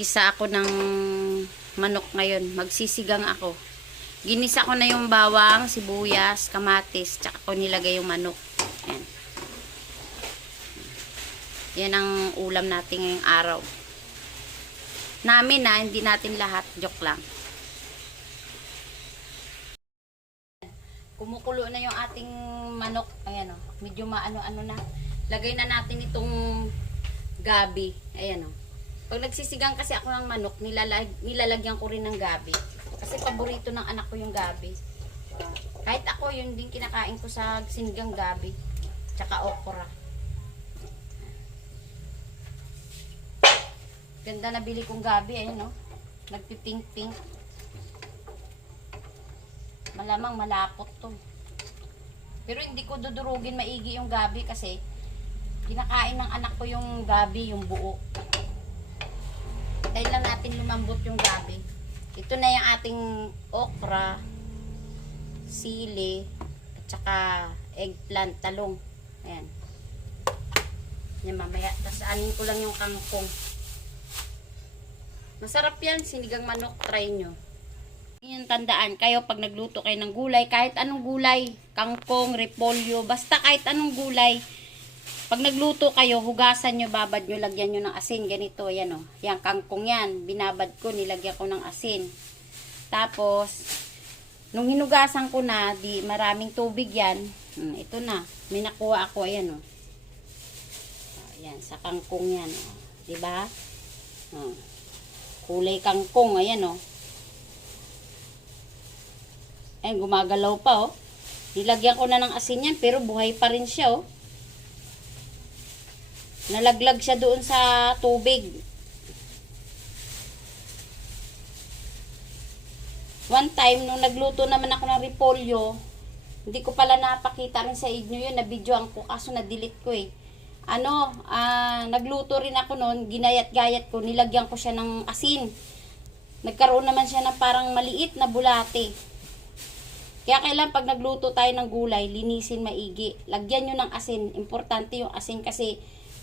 Gigisa ako ng manok ngayon. Magsisigang ako. Ginisa ko na yung bawang, sibuyas, kamatis, tsaka ko nilagay yung manok. Ayan. Yan ang ulam natin ngayong araw. Namin na, hindi natin lahat. Joke lang. Kumukulo na yung ating manok. Ayan o. Medyo maano-ano na. Lagay na natin itong gabi. Ayan o. Pag nagsisigang kasi ako ng manok, nilalag, nilalagyan ko rin ng gabi. Kasi paborito ng anak ko yung gabi. Kahit ako, yun din kinakain ko sa sinigang gabi. Tsaka okra. Ganda na bili kong gabi, ayun no. Nagpipink-pink. Malamang malapot to. Pero hindi ko dudurugin maigi yung gabi kasi kinakain ng anak ko yung gabi, yung buo. Dahil lang natin lumambot yung gabi. Ito na yung ating okra, sili, at saka eggplant, talong. Ayan. Yan mamaya. Tapos anin ko lang yung kangkong. Masarap yan, sinigang manok, try nyo. Yung tandaan, kayo pag nagluto kayo ng gulay, kahit anong gulay, kangkong, repolyo, basta kahit anong gulay, pag nagluto kayo, hugasan nyo, babad nyo, lagyan nyo ng asin, ganito, yan o. Yan, kangkong yan, binabad ko, nilagyan ko ng asin. Tapos, nung hinugasan ko na, di maraming tubig yan, hmm, ito na, may nakuha ako, ayan o. Ayan, sa kangkong yan o. Diba? Hmm. Kulay kangkong, ayan o. Ayan, gumagalaw pa, oh. Nilagyan ko na ng asin yan, pero buhay pa rin siya, oh. Nalaglag siya doon sa tubig. One time, nung nagluto naman ako ng repolyo, hindi ko pala napakita rin sa inyo yun, na-videoan ko, kaso na-delete ko eh. Ano, ah, nagluto rin ako noon, ginayat-gayat ko, nilagyan ko siya ng asin. Nagkaroon naman siya ng parang maliit na bulate. Kaya kailan pag nagluto tayo ng gulay, linisin maigi. Lagyan nyo ng asin. Importante yung asin kasi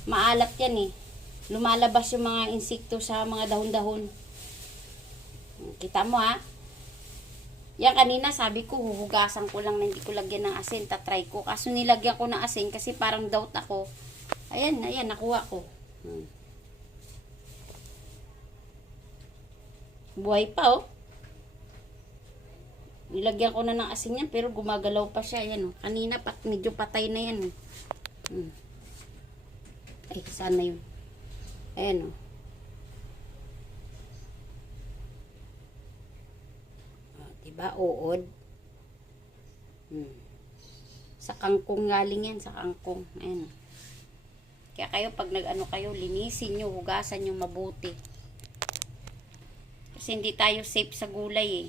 maalat yan eh. Lumalabas yung mga insekto sa mga dahon-dahon. Kita mo ha? Yan kanina sabi ko, huhugasan ko lang na hindi ko lagyan ng asin. Tatry ko. Kaso nilagyan ko ng asin kasi parang doubt ako. Ayan, ayan, nakuha ko. Hmm. Buhay pa oh. Nilagyan ko na ng asin yan, pero gumagalaw pa siya. Ayan, oh. Kanina, pat, medyo patay na yan. oh. Hmm. Ay, sana yun. Ayan, oh. Oh, diba? Uod. Hmm. Sa kangkong galing yan, sa kangkong. Ayan, oh. Kaya kayo, pag nag-ano kayo, linisin nyo, hugasan nyo mabuti. Kasi hindi tayo safe sa gulay eh.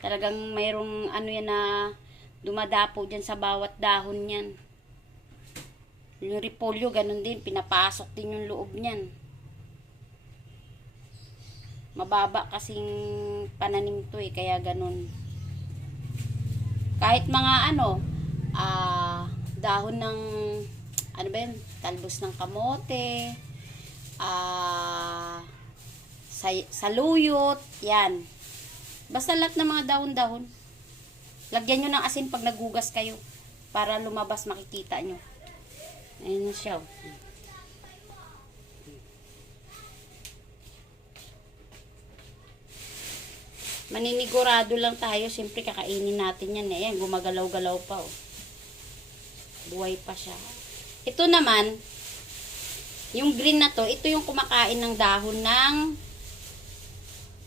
Talagang mayroong ano yan na dumadapo dyan sa bawat dahon yan. Yung repolyo, ganun din. Pinapasok din yung loob niyan. Mababa kasing pananim to eh. Kaya ganun. Kahit mga ano, ah, dahon ng, ano ba yun? Talbos ng kamote, ah, saluyot, yan. Basta lahat ng mga dahon-dahon. Lagyan nyo ng asin pag nagugas kayo. Para lumabas makikita nyo. Ayan na siya. oh. Maninigurado lang tayo. Siyempre kakainin natin yan. Ayan, gumagalaw-galaw pa. Oh. Buhay pa siya. Ito naman, yung green na to, ito yung kumakain ng dahon ng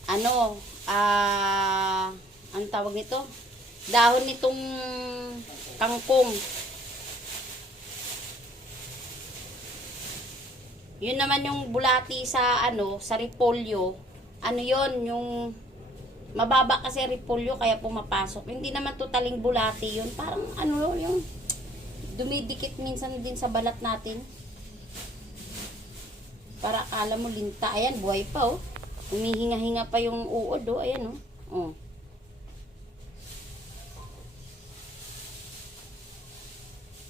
ano, ah, ang tawag nito? Dahon nitong kangkong. Yun naman yung bulati sa ano, sa repolyo. Ano yon yung mababa kasi repolyo kaya pumapasok. Hindi naman totaling bulati yun. Parang ano yung dumidikit minsan din sa balat natin. Para akala mo linta. Ayan, buhay pa oh. Humihinga-hinga pa yung uod oh. Ayan oh. Oh.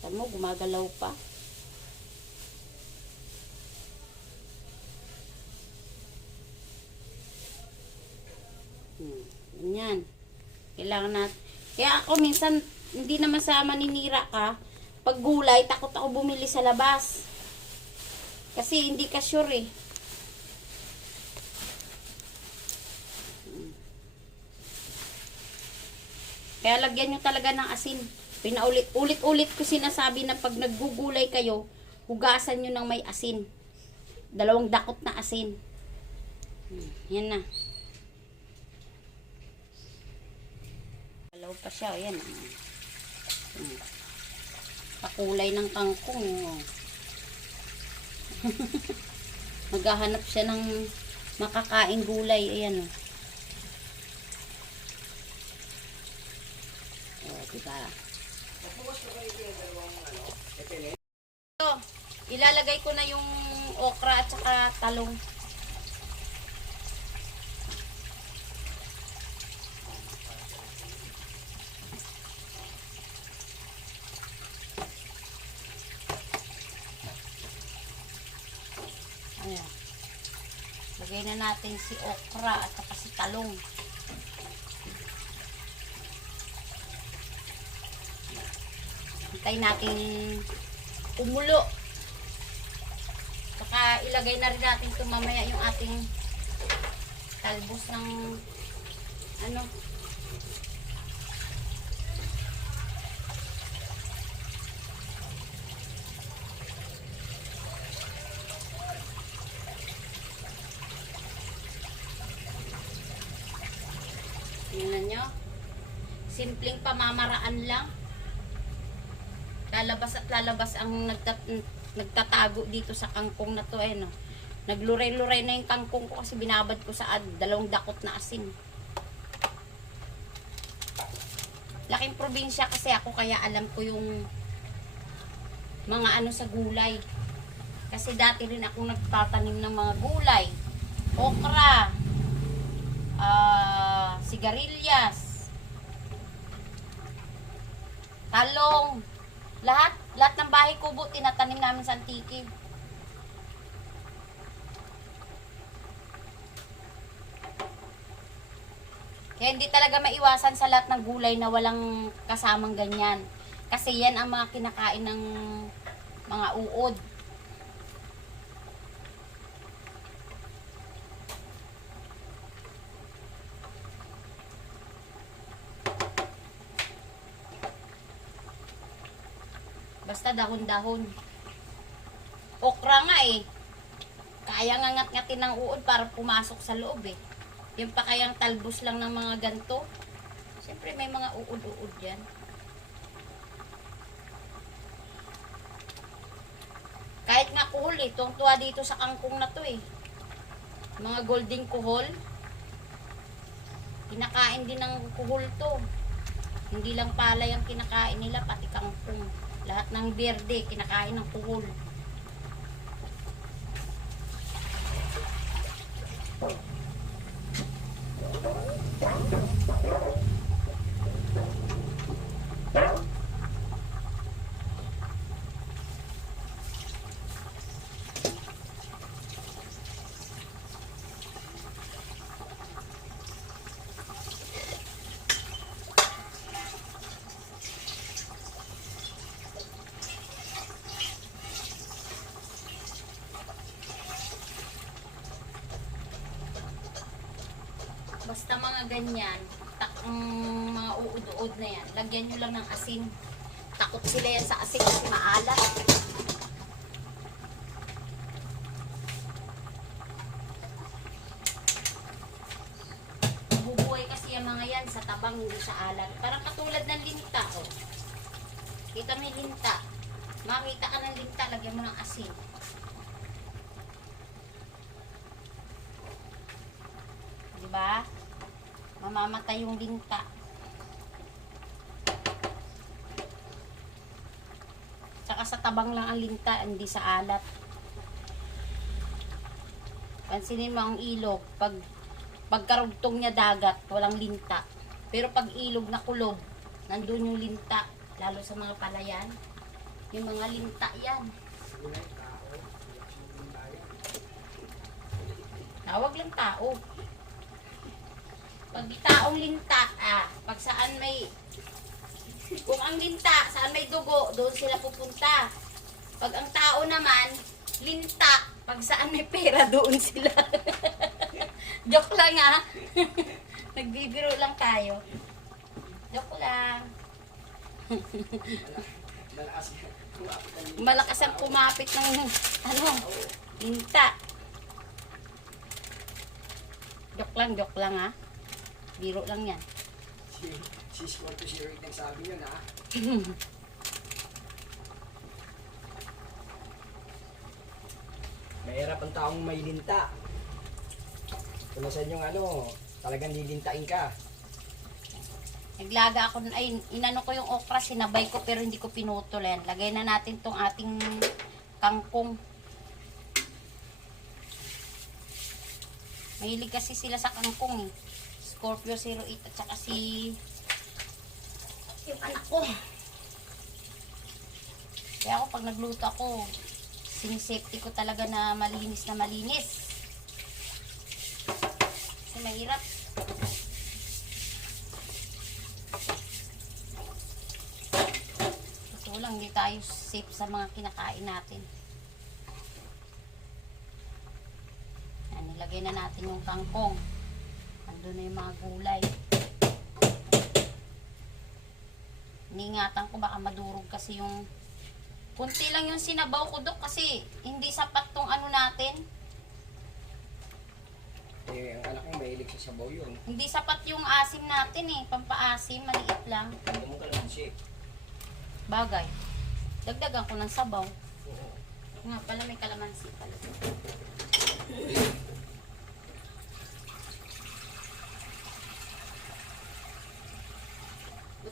Tama mo, gumagalaw pa. Hmm, ganyan. Kailangan nat Kaya ako minsan, hindi naman sa maninira ka, pag gulay, takot ako bumili sa labas. Kasi hindi ka sure eh. Kaya lagyan nyo talaga ng asin. Pinaulit, ulit-ulit ko sinasabi na pag naggugulay kayo, hugasan nyo ng may asin. Dalawang dakot na asin. Hmm, Yan na. Alaw pa siya. Yan. ah. Hmm. Pakulay ng kangkong. Oh. Maghahanap siya ng makakain gulay. Ayan. Oh. Oh, diba? Ito, ilalagay ko na yung okra at saka talong. Ayan. Na natin si okra at saka si talong. Hintay natin umulo. Saka ilagay na rin natin ito mamaya yung ating talbos ng ano. Tingnan nyo. Simpleng pamamaraan lang lalabas at lalabas ang nagtat nagtatago dito sa kangkong na to eh no. Nagluray-luray na yung kangkong ko kasi binabad ko sa ad, dalawang dakot na asin. Laking probinsya kasi ako kaya alam ko yung mga ano sa gulay. Kasi dati rin ako nagtatanim ng mga gulay. Okra, ah, sigarilyas, talong, lahat, lahat ng bahay kubo tinatanim namin sa antiki. Kaya hindi talaga maiwasan sa lahat ng gulay na walang kasamang ganyan. Kasi yan ang mga kinakain ng mga uod. Basta dahon-dahon. Okra nga eh. Kaya nga ngat-ngatin ng uod para pumasok sa loob eh. Yung pa kayang talbos lang ng mga ganto. Siyempre may mga uod-uod yan. Kahit nga kuhol eh. Tuwang-tuwa dito sa kangkong na to eh. Mga golden kuhol. Kinakain din ng kuhol to. Hindi lang palay ang kinakain nila, pati. Lahat ng berde, kinakain ng kuhol. Basta mga ganyan, tak, mm, mga uod-uod na yan, lagyan nyo lang ng asin. Takot sila yan sa asin kasi maalat. Bubuhay kasi yung mga yan sa tabang, hindi sa alat. Parang katulad ng linta, oh. Kita mo yung linta. Makita ka ng linta, lagyan mo ng asin. Di ba? Mamamatay yung linta. Tsaka sa tabang lang ang linta, hindi sa alat. Pansinin mo ang ilog. Pag pagkarugtong niya dagat, walang linta. Pero pag ilog na kulob, nandun yung linta. Lalo sa mga palayan. Yung mga linta yan. Tawag lang tao. Pag taong linta, ah, pag saan may, kung ang linta, saan may dugo, doon sila pupunta. Pag ang tao naman, linta, pag saan may pera, doon sila. Joke lang ah. Nagbibiro lang tayo. Joke lang. Malakas Malakas ang kumapit ng, ano, linta. Joke lang, joke lang ha. Biro lang yan. si, si Scorpio si Rick nagsabi yun ha. Mahirap ang taong may linta. Kung nasan yung ano, talagang lilintain ka. Naglaga ako, ay, inano ko yung okra, sinabay ko pero hindi ko pinutol yan. Lagay na natin tong ating kangkong. Mahilig kasi sila sa kangkong eh. Scorpio 08 at saka si yung anak ko. Kaya ako pag nagluto ako, sinisafety ko talaga na malinis na malinis. Kasi mahirap. Totoo lang, hindi tayo safe sa mga kinakain natin. Yan, nilagay na natin yung kangkong. Andun na yung mga gulay. Iniingatan ko baka madurog kasi yung kunti lang yung sinabaw ko dok kasi hindi sapat tong ano natin. Eh, ang anak mo mahilig sa sabaw yun. Hindi sapat yung asim natin eh. Pampaasim, maliit lang. Huwag mo ka naman siya. Bagay. Dagdagan ko ng sabaw. Nga pala may kalamansi pala.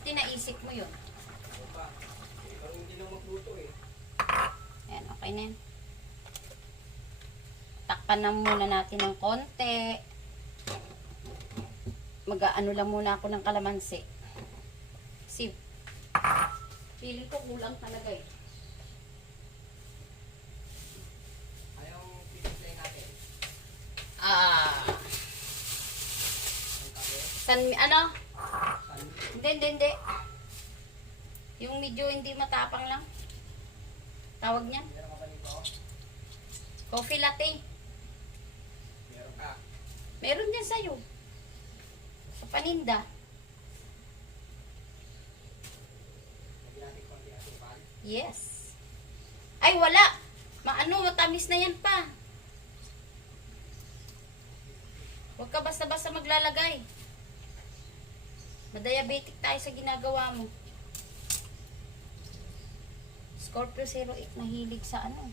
Buti naisip mo yun. Parang hindi lang magluto eh. Ayan, okay na yan. Takpan na muna natin ng konti. Mag-ano lang muna ako ng kalamansi. Kasi, feeling ko kulang talaga eh. Ah, san, ano? Hindi, hindi, hindi. Yung medyo hindi matapang lang. Tawag niya? Coffee latte. Meron ka. Meron din sa'yo. Sa paninda. Yes. Ay, wala. Maano, matamis na yan pa. Huwag ka basta-basta maglalagay. Madiabetic tayo sa ginagawa mo. Scorpio 08 mahilig sa ano.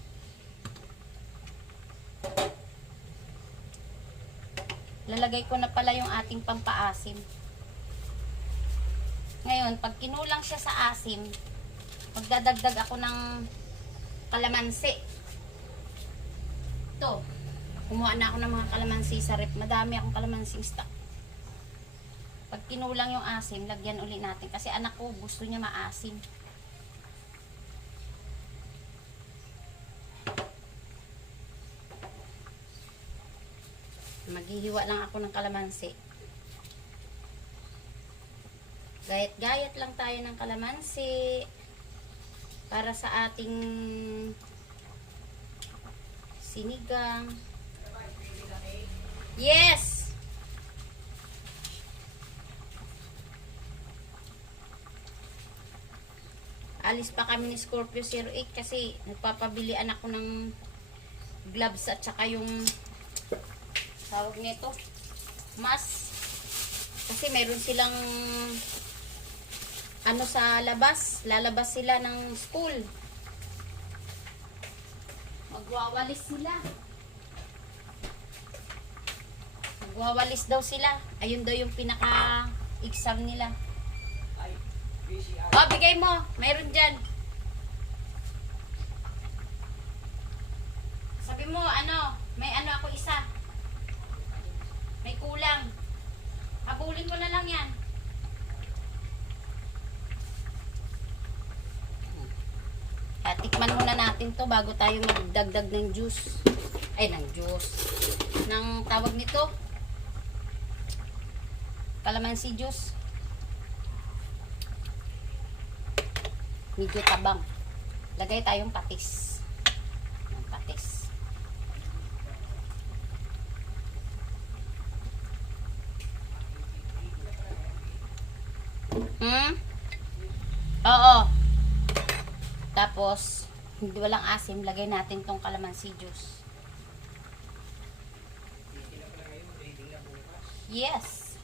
Lalagay ko na pala yung ating pampaasim. Ngayon, pag kinulang siya sa asim, magdadagdag ako ng kalamansi. Ito. Kumuha na ako ng mga kalamansi sa rep. Madami akong kalamansi stock. Pag kinulang yung asim, lagyan uli natin. Kasi anak ko gusto niya maasim. Maghihiwa lang ako ng kalamansi. Gayat-gayat lang tayo ng kalamansi para sa ating sinigang. Yes! Alis pa kami ni Scorpio 08 kasi nagpapabilian ako ng gloves at saka yung tawag nito mas kasi meron silang ano sa labas lalabas sila ng school. Magwawalis sila. Magwawalis daw sila. Ayun daw yung pinaka exam nila Oh bigay mo mayroon dyan sabi mo ano may ano ako isa may kulang habulin ko na lang yan At tikman muna natin to bago tayo magdagdag ng juice. Ay, ng juice. Ng tawag nito. calamansi juice. Medyo tabang. Lagay tayong patis. Ang patis. Hmm? Oo. Tapos, hindi walang asim, lagay natin tong calamansi juice. Yes.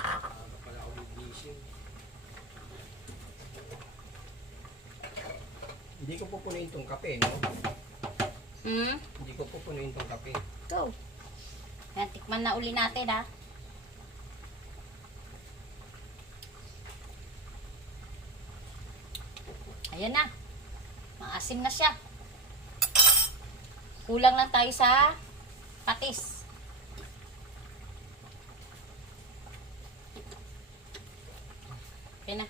Pala ako gising. Hindi ko pupunuin tong kape, no? Hmm? Hindi ko pupunuin tong kape. Go. Yan, tikman na uli natin ha. Ayan na. Maasim na siya. Kulang lang tayo sa patis. Okay na.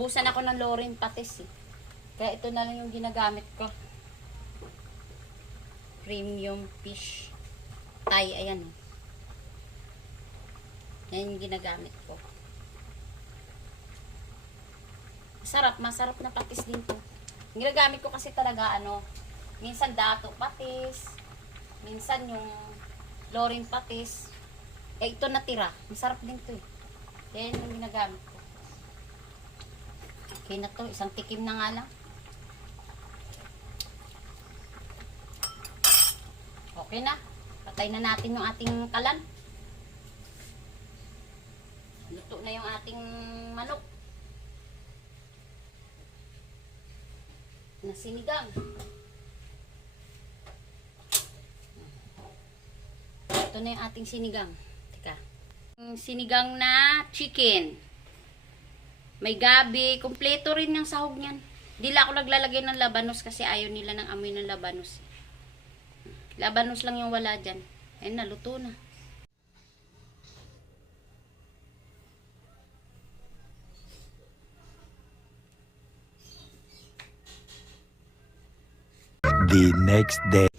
Naubusan ako ng lorin patis eh. Kaya ito na lang yung ginagamit ko. Premium fish. Thai, ayan oh. Yan yung ginagamit ko. Masarap, masarap na patis din to. Ginagamit ko kasi talaga ano, minsan dato patis, minsan yung lorin patis. Eh ito natira, masarap din to eh. Yan yung ginagamit. Okay na to, isang tikim na nga lang. Okay na. Patay na natin yung ating kalan. Luto na yung ating manok. Na sinigang. Ito na yung ating sinigang. Teka. Sinigang na chicken. May gabi. Kompleto rin yung sahog niyan. Di lang ako naglalagay ng labanos kasi ayaw nila ng amoy ng labanos. Labanos lang yung wala dyan. Ayun na, luto na. the next day.